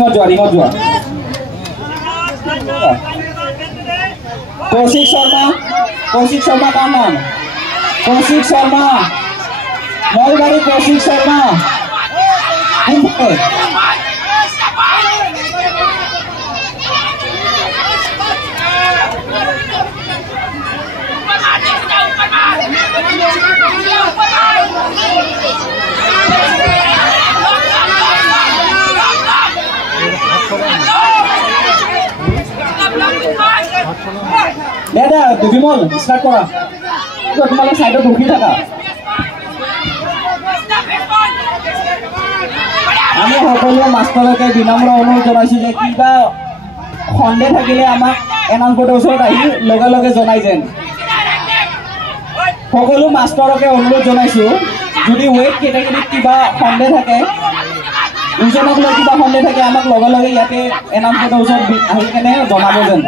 ৰিঙত যোৱা কৌশিক শৰ্মা কাৰ নাম কৌশিক শৰ্মা নলবাৰী কৌশিক শৰ্মা দাদা বিমল ষ্টাৰ্ট কৰা তোমালোক সাইডত ৰখি থাকা আমি সকলো মাষ্টৰকে বিনম্ৰ অনুৰোধ জনাইছো যে কিবা সন্দেহ থাকিলে আমাক এনাউন্সমেণ্টৰ ওচৰত আহি লগে লগে জনাই যেন সকলো মাষ্টৰকে অনুৰোধ জনাইছো যদি ৱেট কেটেগৰীত কিবা সন্দেহ থাকে ওজনক লৈ কিবা সন্দেহ থাকে আমাক লগে লগে ইয়াতে এনাউন্সমেণ্টৰ ওচৰত আহি কেনে জনাব যেন